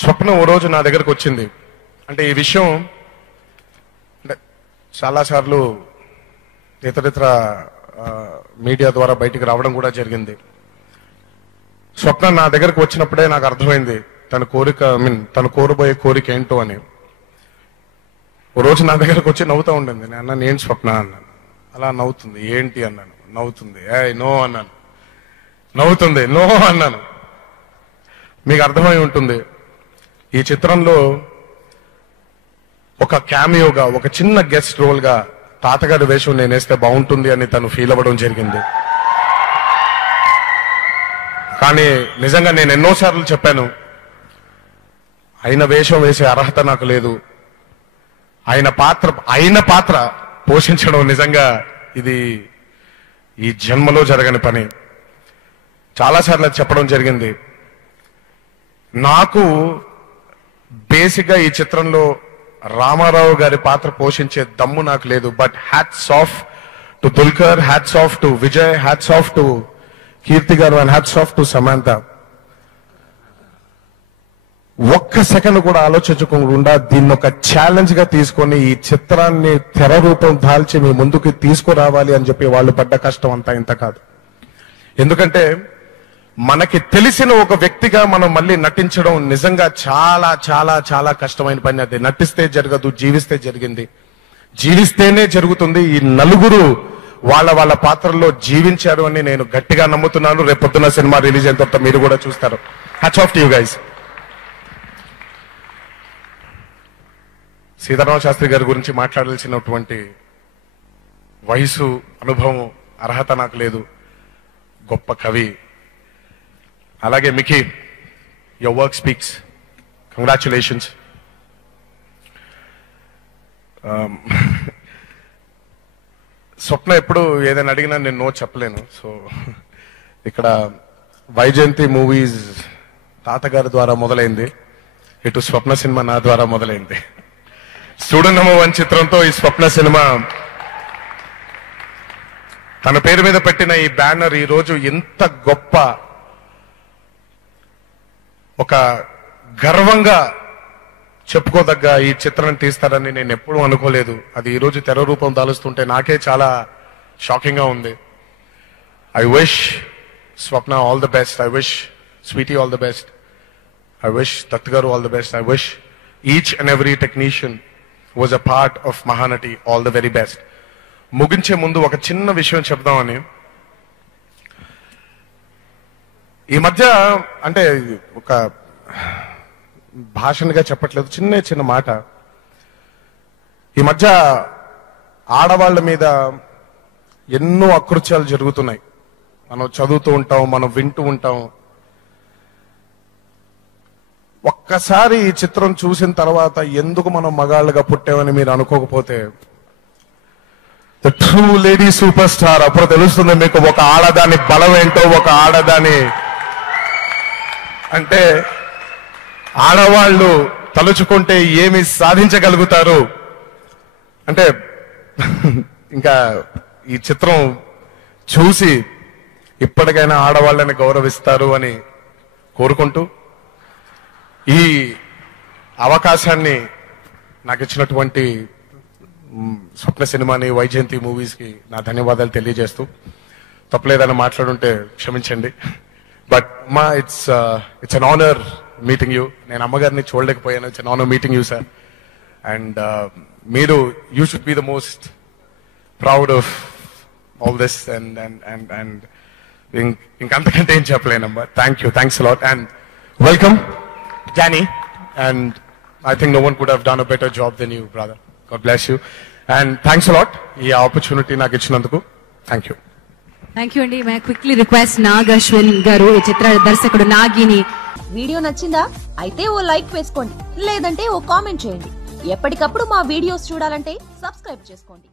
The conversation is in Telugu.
స్వప్న ఓ రోజు నా దగ్గరకు వచ్చింది. అంటే ఈ విషయం అంటే చాలాసార్లు ఇతరితర మీడియా ద్వారా బయటికి రావడం కూడా జరిగింది. స్వప్న నా దగ్గరకు వచ్చినప్పుడే నాకు అర్థమైంది తన కోరిక తను కోరబోయే కోరిక ఏంటో అని. ఓ రోజు నా దగ్గరకు వచ్చి నవ్వుతూ ఉండింది. నేను అన్నాను, ఏంటి స్వప్న అన్నాను. అలా నవ్వుతుంది. ఏంటి అన్నాను. నవ్వుతుంది. నో అన్నాను. నవ్వుతుంది. నో అన్నాను. మీకు అర్థమై ఉంటుంది, ఈ చిత్రంలో ఒక క్యామియోగా, ఒక చిన్న గెస్ట్ రోల్ గా తాతగారి వేషం నేను వేస్తే బాగుంటుంది అని తను ఫీల్ అవ్వడం జరిగింది. కానీ నిజంగా నేను ఎన్నోసార్లు చెప్పాను, ఆయన వేషం వేసే అర్హత నాకు లేదు. ఆయన పాత్ర పోషించడం నిజంగా ఇది ఈ జన్మలో జరగని పని. చాలాసార్లు అది చెప్పడం జరిగింది. నాకు బేసిక్ గా ఈ చిత్రంలో రామారావు గారి పాత్ర పోషించే దమ్ము నాకు లేదు. But hats off to Dulquer, hats off to Vijay, hats off to Keerthi గారు and hats off to Samantha. ఒక్క సెకండ్ కూడా ఆలోచించకుండా దీన్ని ఒక ఛాలెంజ్ గా తీసుకొని ఈ చిత్రాన్ని తెర రూపం దాల్చి మీ ముందుకు తీసుకురావాలి అని చెప్పి వాళ్ళు పడ్డ కష్టం అంతా ఇంత కాదు. ఎందుకంటే మనకి తెలిసిన ఒక వ్యక్తిగా మనం మళ్ళీ నటించడం నిజంగా చాలా చాలా చాలా కష్టమైన పని. అది నటిస్తే జరగదు, జీవిస్తే జరిగింది. జీవిస్తేనే జరుగుతుంది. ఈ నలుగురు వాళ్ళ పాత్రల్లో జీవించారు అని నేను గట్టిగా నమ్ముతున్నాను. రేపొద్దున సినిమా రిలీజ్ అయిన తర్వాత మీరు కూడా చూస్తారు. Hats off to you guys. Sitarama Sastry గారి గురించి మాట్లాడాల్సినటువంటి వయసు, అనుభవం, అర్హత నాకు లేదు. గొప్ప కవి. అలాగే Mickey, your work speaks. Congratulations. Swapna ఎప్పుడు ఏదైనా అడిగినా నేను నో చెప్పలేను. సో ఇక్కడ వైజయంతి మూవీస్ తాతగారి ద్వారా మొదలైంది, ఇటు స్వప్న సినిమా నా ద్వారా మొదలైంది. స్టూడెంట్ నెంబర్ 1 చిత్రంతో ఈ స్వప్న సినిమా తన పేరు మీద పెట్టిన ఈ బ్యానర్ ఈ రోజు ఎంత గొప్ప, ఒక గర్వంగా చెప్పుకోదగ్గ ఈ చిత్రాన్ని తీస్తారని నేను ఎప్పుడూ అనుకోలేదు. అది ఈ రోజు తెర రూపం దాలుస్తుంటే నాకే చాలా షాకింగ్ గా ఉంది. I wish Swapna all the best. I wish Sweety all the best. I wish Dutt గారు all the best. I wish each and every technician was a part of Mahanati all the very best. ముగించే ముందు ఒక చిన్న విషయం చెప్దామని. ఈ మధ్య అంటే ఒక భాషణగా చెప్పట్లేదు, చిన్న మాట. ఈ మధ్య ఆడవాళ్ల మీద ఎన్నో అకృత్యాలు జరుగుతున్నాయి. మనం చదువుతూ ఉంటాం, మనం వింటూ ఉంటాం. ఒక్కసారి ఈ చిత్రం చూసిన తర్వాత ఎందుకు మనం మగాళ్ళుగా పుట్టామని మీరు అనుకోకపోతే, the true lady super star అప్పుడు తెలుస్తుంది మీకు ఒక ఆడదాని బలం ఏంటో. ఒక ఆడదాని అంటే ఆడవాళ్ళు తలుచుకుంటే ఏమి సాధించగలుగుతారు అంటే ఇంకా ఈ చిత్రం చూసి ఇప్పటికైనా ఆడవాళ్ళని గౌరవిస్తారు అని కోరుకుంటూ ఈ అవకాశాన్ని నాకు ఇచ్చినటువంటి స్వప్న సినిమాని, వైజయంతి మూవీస్ కి నా ధన్యవాదాలు తెలియజేస్తూ, తప్పలేదని మాట్లాడుంటే క్షమించండి. బట్ మా it's an honour meeting you. నేను అమ్మగారిని చూడలేకపోయాను. It's an honour meeting you sir. And మీరు you should be the most proud of all this. And ఇంకంతకంటే ఏం చెప్పలేనమ్మా. Thank you. Thanks a lot and welcome Danny, and I think no one could have done a better job than you, brother. God bless you. And thanks a lot. Ee opportunity naaku ichinanduku. Thank you. Thank you, Andy. May I quickly request Nag Ashwin garu, ee chitra darshakudu Nagini. Video నచ్చిందా? అయితే ఓ లైక్ వేసుకోండి, లేదంటే ఓ కామెంట్ చేయండి. ఎప్పటికప్పుడు మా వీడియోస్ చూడాలంటే సబ్స్క్రైబ్ చేసుకోండి.